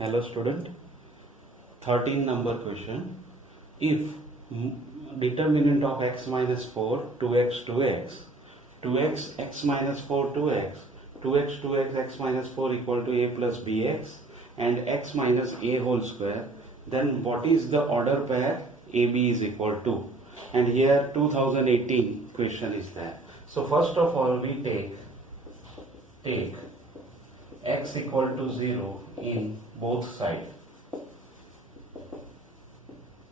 Hello student, 13 number question. If determinant of x minus 4, 2x, 2x, 2x, x minus 4, 2x, 2x, 2x, x minus 4 equal to a plus bx and x minus a whole square, then what is the order pair ab is equal to? And here 2018 question is there. So first of all we take x equal to 0 in both sides.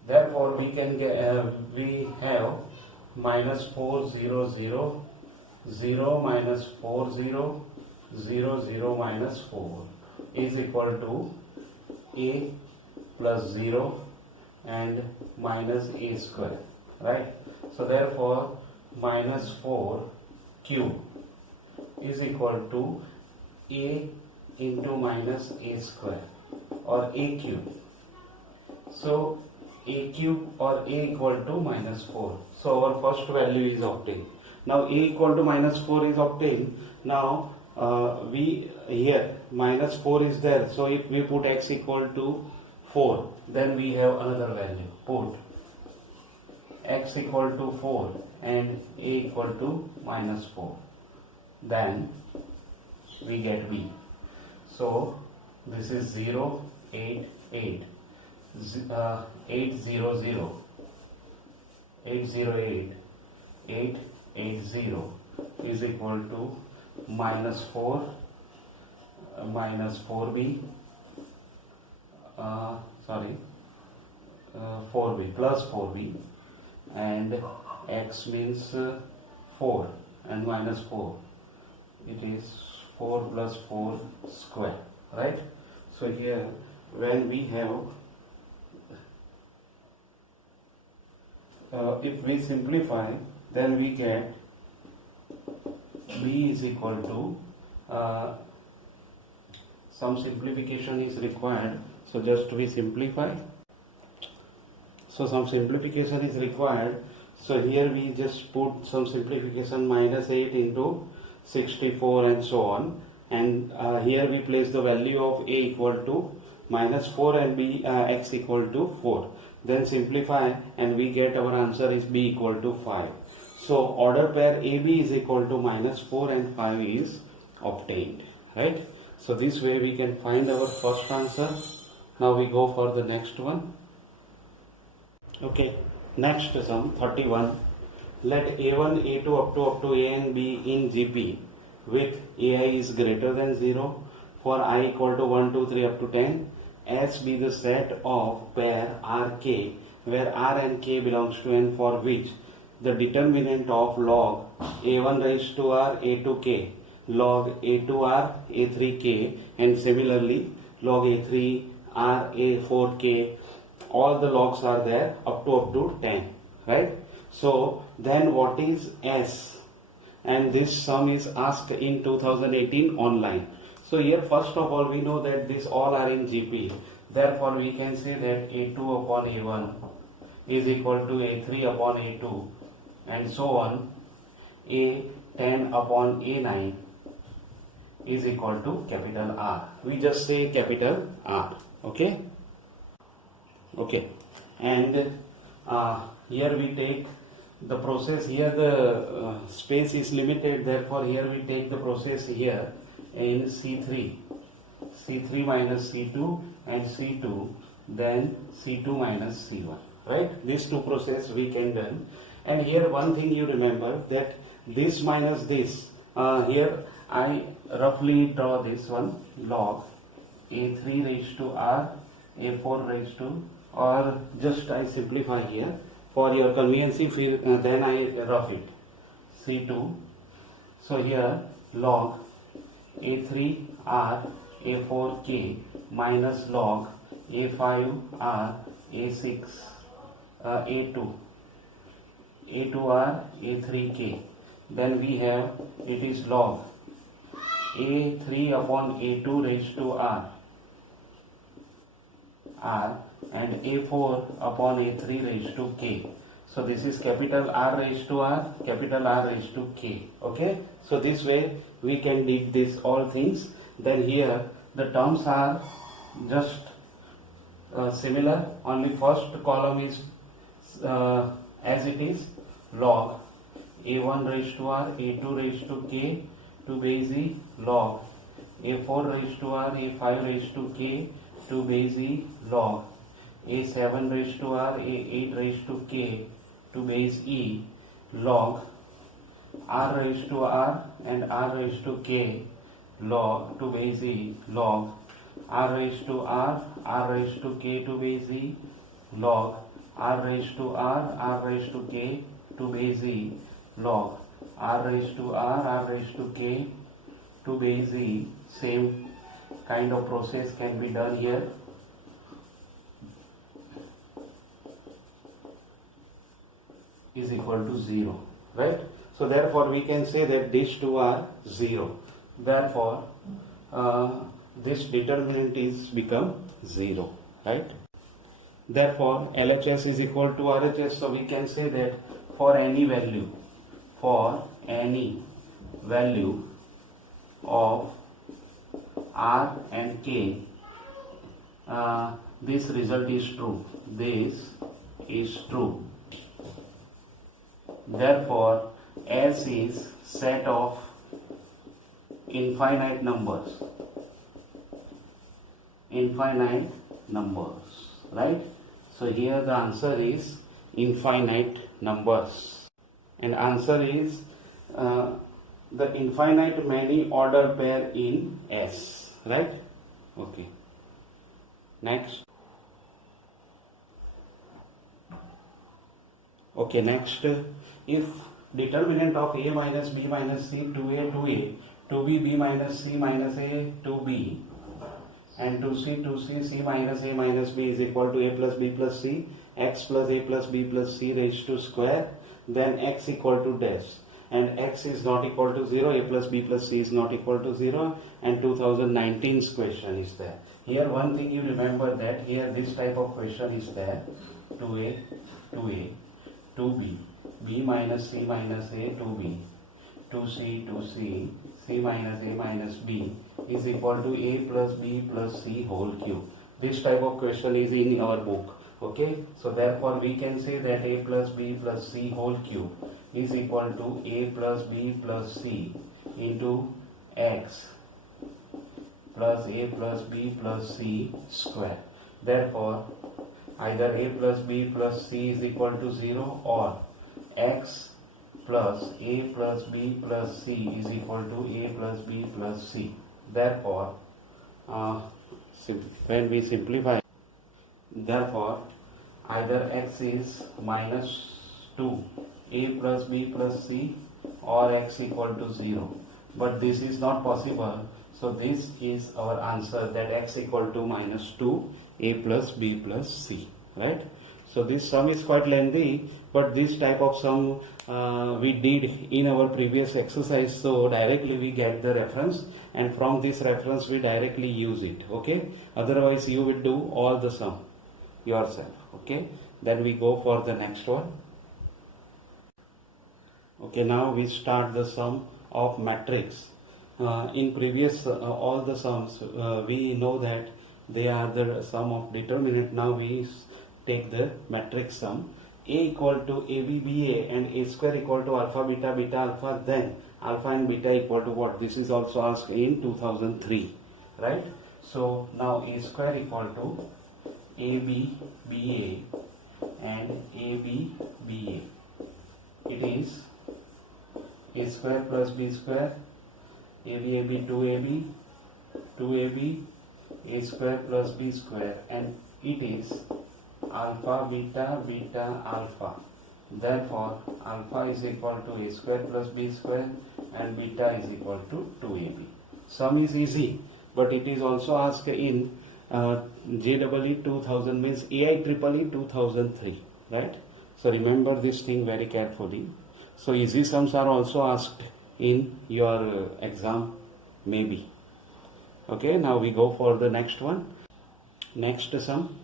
Therefore, we can get we have minus 4 0 0 0 minus 4 0 0 0 minus 4 is equal to a plus 0 and minus a square, right? So therefore minus 4 cube is equal to a into minus a square or a cube. So a cube or a equal to minus 4. So our first value is obtained. Now a equal to minus 4 is obtained. Now we here minus 4 is there. So if we put x equal to 4, then we have another value. Put x equal to 4 and a equal to minus 4. Then we get b. So this is 0 8 8 800 808 880 is equal to minus 4 minus 4b 4b plus 4b and x means 4 and minus 4, it is 4 plus 4 square, right? So here when we have if we simplify, then we get b is equal to some simplification is required, so just we simplify. So some simplification is required, so here we just put some simplification, minus 8 into 64 and so on, and here we place the value of a equal to minus 4 and b x equal to 4. Then simplify and we get our answer is b equal to 5. So order pair AB is equal to minus 4 and 5 is obtained, right? So this way we can find our first answer. Now we go for the next one. Okay, next sum 31. Let A1, A2 up to A and B in GP with AI is greater than 0 for I equal to 1, 2, 3 up to 10. S be the set of pair Rk where R and K belongs to N, for which the determinant of log A1 raised to R A2K, log A2R A3K, and similarly log A3 R A4K, all the logs are there up to 10, right? So then what is S? And this sum is asked in 2018 online. So here first of all we know that these all are in GP. Therefore we can say that A2 upon A1 is equal to A3 upon A2 and so on. A10 upon A9 is equal to capital R. We just say capital R. Okay. Okay. And here we take the process. Here the space is limited. Therefore here we take the process here in C3 minus C2 and C2, then C2 minus C1, right? These two process we can done. And here one thing you remember, that this minus this, here I roughly draw this one, log A3 raised to R A4 raised to, or just I simplify here for your convenience, then I rough it, C2. So here log A3R A4K minus log A5R A6 A2 A2R A3K. Then we have, it is log A3 upon A2 raised to R and A4 upon A3 raised to K. So this is capital R raised to R, capital R raised to K. Okay. So this way we can dig this all things. Then here the terms are just similar, only first column is as it is log a1 raised to r, a2 raised to k to base e log a4 raised to r, a5 raised to k to base e log a7 raised to r, a8 raised to k to base e log r raised to r and r raised to k log to base e log r raised to r raised to k to base e log r raised to r raised to k to base e log r raised to r raised to k to base e. Same kind of process can be done here. Is equal to 0, right? So therefore we can say that these two are 0. Therefore this determinant is become 0, right? Therefore LHS is equal to RHS. So we can say that for any value of R and K, this result is true. This is true. Therefore S is set of infinite numbers, right? So here the answer is infinite numbers, and answer is the infinite many order pair in S, right? Okay, next. Okay, next, if determinant of A minus B minus C 2A 2A 2B B minus C minus A 2B and 2C 2C C minus A minus B is equal to A plus B plus C, x plus A plus B plus C raised to square, then x equal to dash, and x is not equal to 0, A plus B plus C is not equal to 0, and 2019's question is there. Here one thing you remember, that here this type of question is there, 2A 2B, B minus C minus A 2B, 2C 2C, C minus A minus B is equal to A plus B plus C whole cube. This type of question is in our book. Okay, so therefore we can say that A plus B plus C whole cube is equal to A plus B plus C into x plus A plus B plus C square. Therefore either A plus B plus C is equal to 0 or x plus A plus B plus C is equal to A plus B plus C. Therefore when we simplify, therefore either x is minus 2 A plus B plus C or x equal to 0, but this is not possible. So this is our answer, that x equal to minus 2 A plus B plus C, right? So this sum is quite lengthy, but this type of sum we did in our previous exercise, so directly we get the reference, and from this reference we directly use it. Okay, otherwise you will do all the sum yourself. Okay, then we go for the next one. Okay, now we start the sum of matrix. In previous all the sums we know that they are the sum of determinant. Now we take the matrix sum. A equal to AB BA and A square equal to alpha beta beta alpha, then alpha and beta equal to what? This is also asked in 2003, right? So now A square equal to AB BA and AB BA. It is A square plus B square, AB AB 2AB 2AB A square plus B square, and it is alpha beta beta alpha. Therefore alpha is equal to A square plus B square and beta is equal to 2AB. Sum is easy, but it is also asked in JEE 2000, means AIEEE 2003, right? So remember this thing very carefully. So easy sums are also asked in your exam, maybe. Okay, now we go for the next one. Next sum.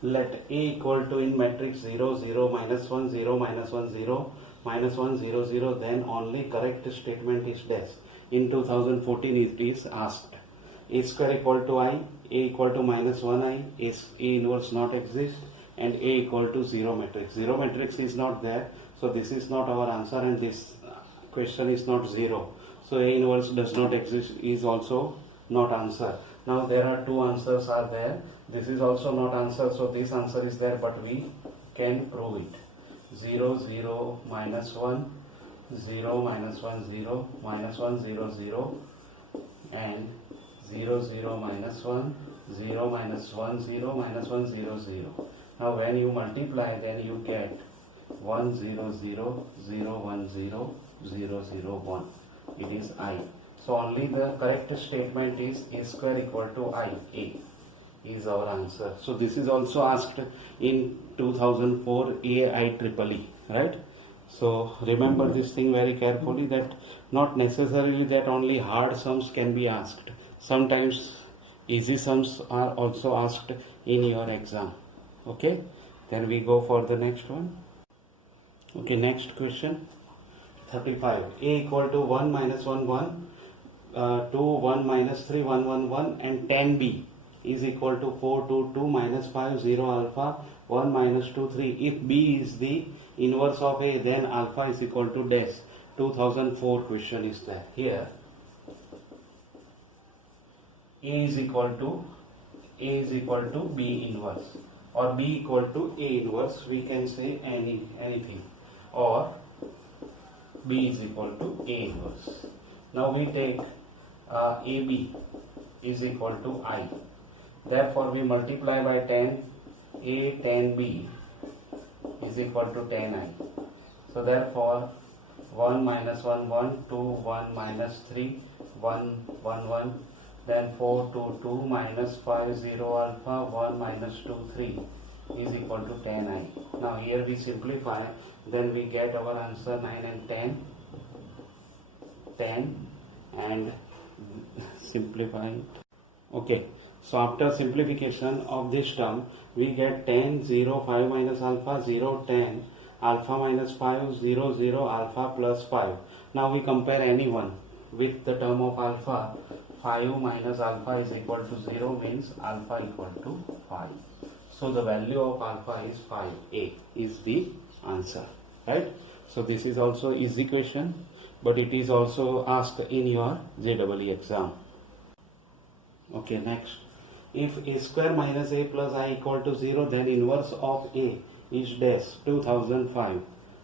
Let A equal to, in matrix 0 0 minus 1 0 minus 1 0 minus 1 0 0, then only correct statement is dash. In 2014 it is asked. A square equal to I, A equal to minus 1I, A inverse not exist, and A equal to 0 matrix. 0 matrix is not there, so this is not our answer, and this question is not 0. So A inverse does not exist is also not answer. Now there are two answers are there. This is also not answer, so this answer is there, but we can prove it. 0, 0, minus 1, 0, minus 1, 0, minus 1, 0, 0, and 0, 0, minus 1, 0, minus 1, 0, minus 1, 0, 0. Now when you multiply, then you get 1, 0, 0, 0, 1, 0, 0, 0, 1. It is I. So only the correct statement is A square equal to I. A is our answer. So this is also asked in 2004 AIEEE, right? So remember this thing very carefully, that not necessarily that only hard sums can be asked. Sometimes easy sums are also asked in your exam. Okay, then we go for the next one. Okay, next question 35. A equal to 1 minus 1 1, 2 1 minus 3 1 1 1, and 10b is equal to 4 2 2 minus 5 0 alpha 1 minus 2 3. If b is the inverse of a, then alpha is equal to dash. 2004 question is there. Here a is equal to b inverse, or b equal to a inverse. We can say anything, or b is equal to a inverse. Now we take AB is equal to I. Therefore we multiply by 10. A 10B is equal to 10I. So therefore 1 minus 1 1, 2 1 minus 3 1 1 1, then 4 2 2 minus 5 0 alpha 1 minus 2 3 is equal to 10I. Now here we simplify, then we get our answer 9 and 10 and simplify it. Okay, so after simplification of this term, we get 10 0 5 minus alpha 0 10 alpha minus 5 0 0 alpha plus 5. Now we compare any one with the term of alpha. 5 minus alpha is equal to 0 means alpha equal to 5. So the value of alpha is 5. A is the answer, right? So this is also easy question, but it is also asked in your JEE exam. Okay, next. If a square minus a plus I equal to 0, then inverse of a is dash. 2005.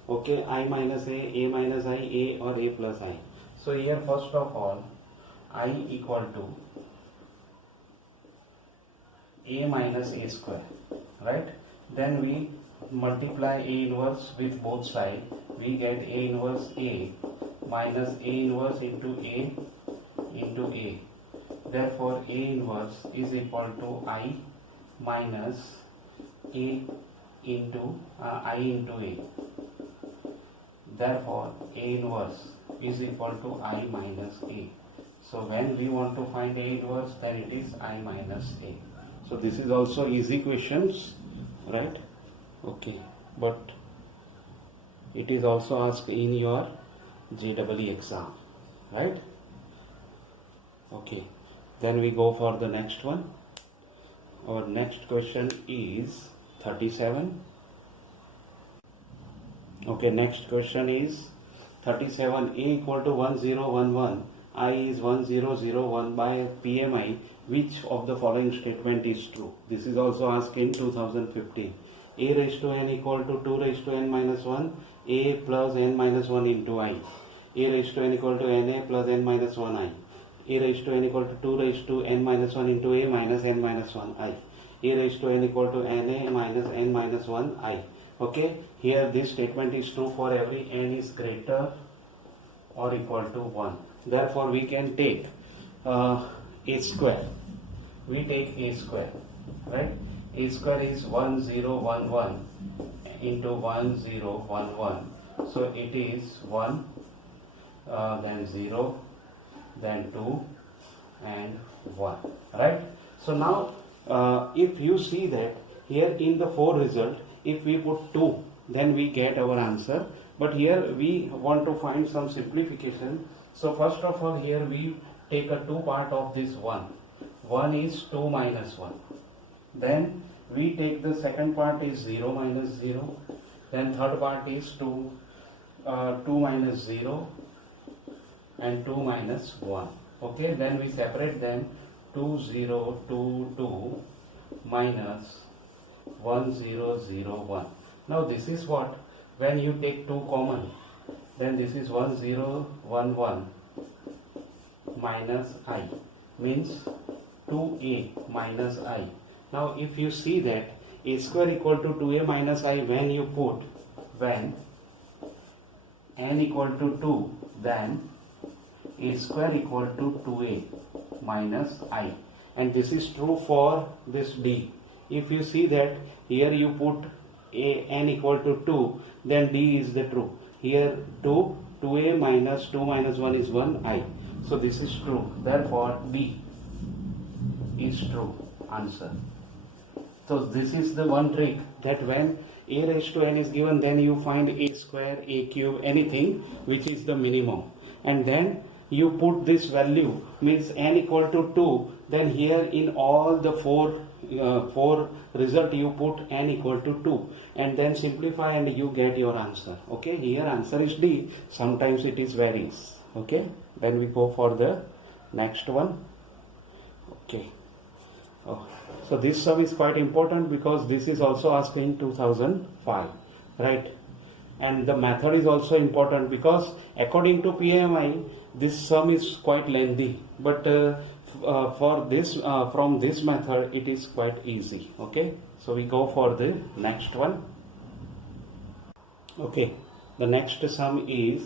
Okay, I minus a minus I, a or a plus I. So here first of all, I equal to a minus a square, right? Then we multiply a inverse with both sides. We get a inverse a minus a inverse into a. Therefore a inverse is equal to I minus a into I into a. Therefore a inverse is equal to I minus a. So when we want to find a inverse, then it is I minus a. So this is also easy questions, right? Okay, but it is also asked in your JEE exam, right? Okay, then we go for the next one. Our next question is 37. Okay, next question is 37. A equal to 1011, I is 1001 by PMI. Which of the following statement is true? This is also asked in 2015. A raised to n equal to 2 raised to n minus 1, a plus n minus 1 into I. A raised to n equal to na plus n minus 1 I. A raised to n equal to 2 raised to n minus 1 into a minus n minus 1 I. A raised to n equal to na minus n minus 1 I. Okay, here this statement is true for every n is greater or equal to 1. Therefore we can take a square. We take a square, right? A square is 1011 into 1011. So it is 1, then 0, then 2 and 1, right? So now if you see that here in the 4 result, if we put 2, then we get our answer. But here we want to find some simplification. So first of all, here we take a 2 part of this 1. 1 is 2 minus 1. Then we take the second part is 0 minus 0. Then third part is 2 minus 0 and 2 minus 1. Okay, then we separate them. 2 0 2 2 minus 1 0 0 1. Now this is what, when you take 2 common, then this is 1 0 1 1 minus I, means 2a minus I. Now if you see that a square equal to 2a minus I, when you put, when n equal to 2, then a square equal to 2a minus I, and this is true for this d. If you see that here you put n equal to 2, then d is the true. Here 2a minus 2 minus 1 is 1 I, so this is true. Therefore d is true answer. So this is the one trick, that when a raised to n is given, then you find a square, a cube, anything which is the minimum, and then you put this value, means n equal to 2, then here in all the four result you put n equal to 2, and then simplify and you get your answer. Okay, here answer is D. Sometimes it is varies. Okay, then we go for the next one. Okay. So this sum is quite important because this is also asked in 2005, right? And the method is also important because according to PMI, this sum is quite lengthy, but for this from this method it is quite easy. Okay, so we go for the next one. Okay, the next sum is,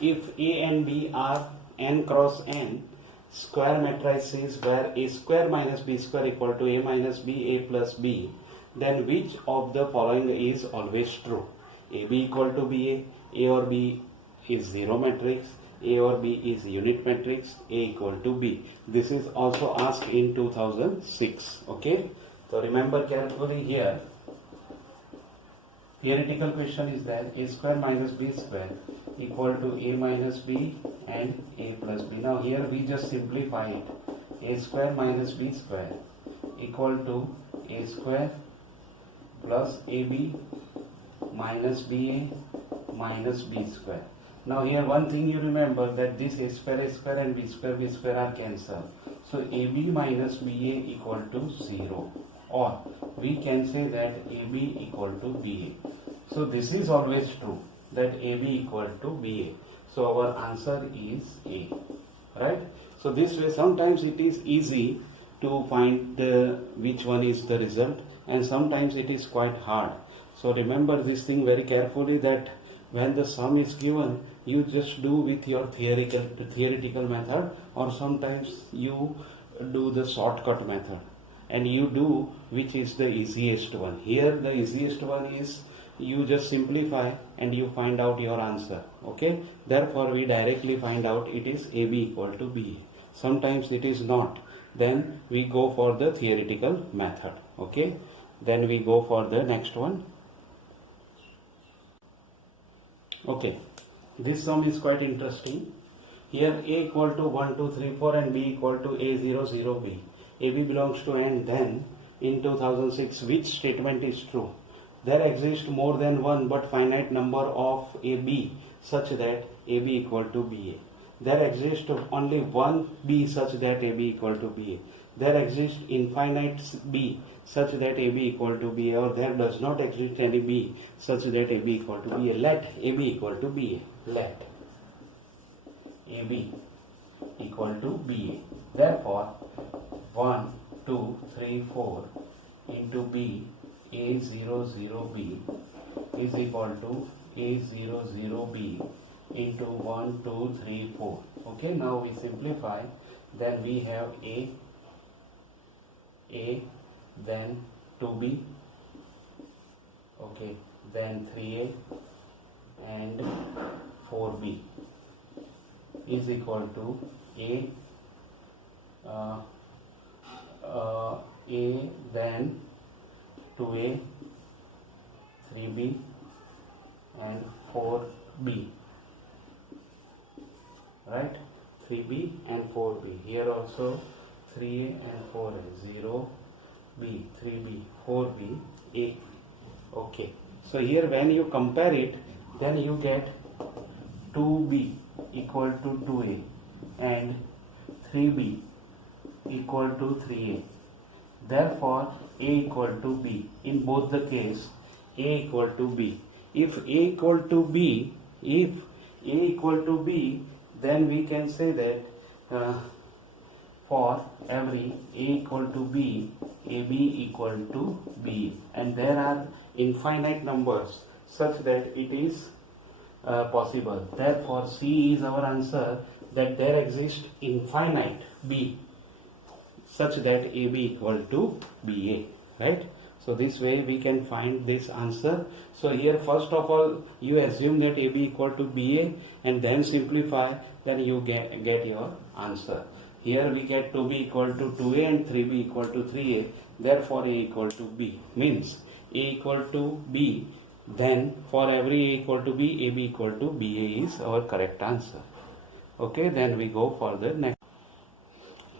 if A and B are n cross n square matrices where a square minus b square equal to a minus b, a plus b, then which of the following is always true? A b equal to ba, a or b is zero matrix, a or b is unit matrix, a equal to b. This is also asked in 2006. Okay, so remember carefully here. Theoretical question is that a square minus b square equal to a minus b and a plus b. Now here we just simplify it. A square minus b square equal to a square plus ab minus ba minus b square. Now here one thing you remember, that this a square and b square are cancelled. So ab minus ba equal to 0, or we can say that ab equal to ba. So this is always true, that ab equal to ba. So our answer is A, right? So this way sometimes it is easy to find which one is the result, and sometimes it is quite hard. So remember this thing very carefully, that when the sum is given, you just do with your theoretical method, or sometimes you do the shortcut method and you do which is the easiest one. Here the easiest one is you just simplify and you find out your answer. Okay, therefore we directly find out it is AB equal to BA. Sometimes it is not, then we go for the theoretical method. Okay, then we go for the next one. Okay, this sum is quite interesting. Here A equal to 1 2 3 4 and B equal to A0 0 B. AB belongs to N, then in 2006 which statement is true? There exists more than one but finite number of AB such that AB equal to BA. There exists only one B such that AB equal to BA. There exists infinite B such that AB equal to BA, or there does not exist any B such that AB equal to BA. Let AB equal to BA. Let AB equal to BA. Therefore 1 2 3 4 into B A00B is equal to A00B into 1 2 3 4. Okay, now we simplify. Then we have A, then 2B, okay, then 3A and 4B is equal to A, then 2A, 3B and 4B, right? 3B and 4B. Here also 3a and 4a, 0, b, 3b, 4b, a. Okay, so here when you compare it, then you get 2b equal to 2a and 3b equal to 3a. Therefore, a equal to b. In both the case, a equal to b. If a equal to b, then we can say that for every a equal to b, ab equal to b, and there are infinite numbers such that it is possible. Therefore, C is our answer, that there exists infinite b such that AB equal to BA, right? So this way we can find this answer. So here first of all you assume that AB equal to BA and then simplify, then you get your answer. Here we get 2B equal to 2A and 3B equal to 3A, therefore A equal to B. Means A equal to B, then for every A equal to B, AB equal to BA is our correct answer. Okay, then we go for the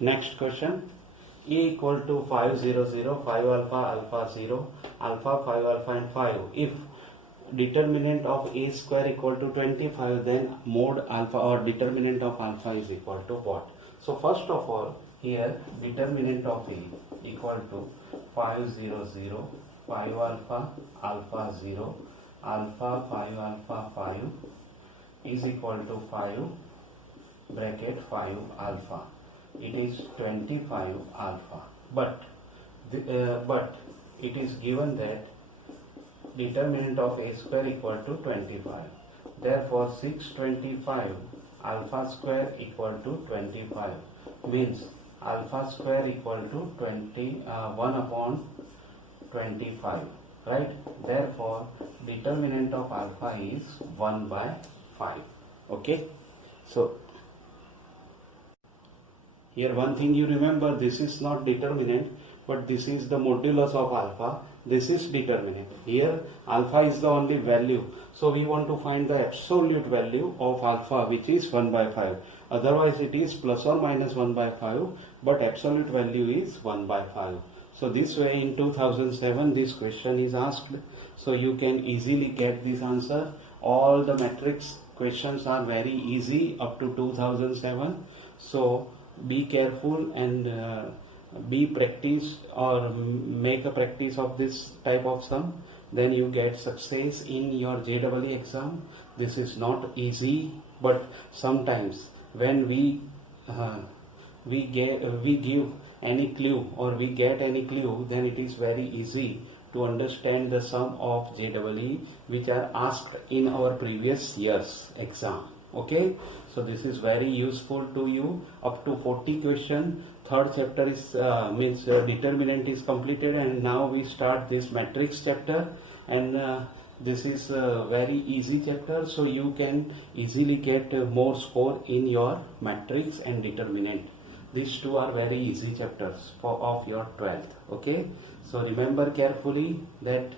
next question. A equal to 5, 0, 0, 5 alpha, alpha 0, alpha 5 alpha and 5. If determinant of A square equal to 25, then mod alpha or determinant of alpha is equal to what? So first of all, here determinant of A equal to 5, 0, 0, 5 alpha, alpha 0, alpha 5 alpha 5 is equal to 5 bracket 5 alpha. It is 25 alpha, but it is given that determinant of A square equal to 25. Therefore 625 alpha square equal to 25 means alpha square equal to 1 upon 25, right? Therefore determinant of alpha is 1 by 5. Okay, so here one thing you remember, this is not determinant, but this is the modulus of alpha. This is determinant. Here alpha is the only value. So we want to find the absolute value of alpha, which is 1 by 5. Otherwise it is plus or minus 1 by 5, but absolute value is 1 by 5. So this way in 2007 this question is asked. So you can easily get this answer. All the matrix questions are very easy up to 2007. So be careful and be practice or make a practice of this type of sum, then you get success in your JEE exam. This is not easy, but sometimes when we give any clue or we get any clue, then it is very easy to understand the sum of JEE which are asked in our previous year's exam. Okay, so this is very useful to you. Up to 40 question. Third chapter is determinant is completed, and now we start this matrix chapter, and this is a very easy chapter, so you can easily get more score in your matrix and determinant. These two are very easy chapters of your 12th. Okay, so remember carefully that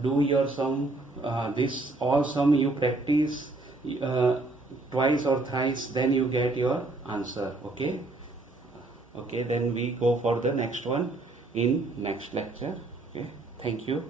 do your sum. This all sum you practice twice or thrice, then you get your answer. Okay, then we go for the next one in next lecture. Okay, thank you.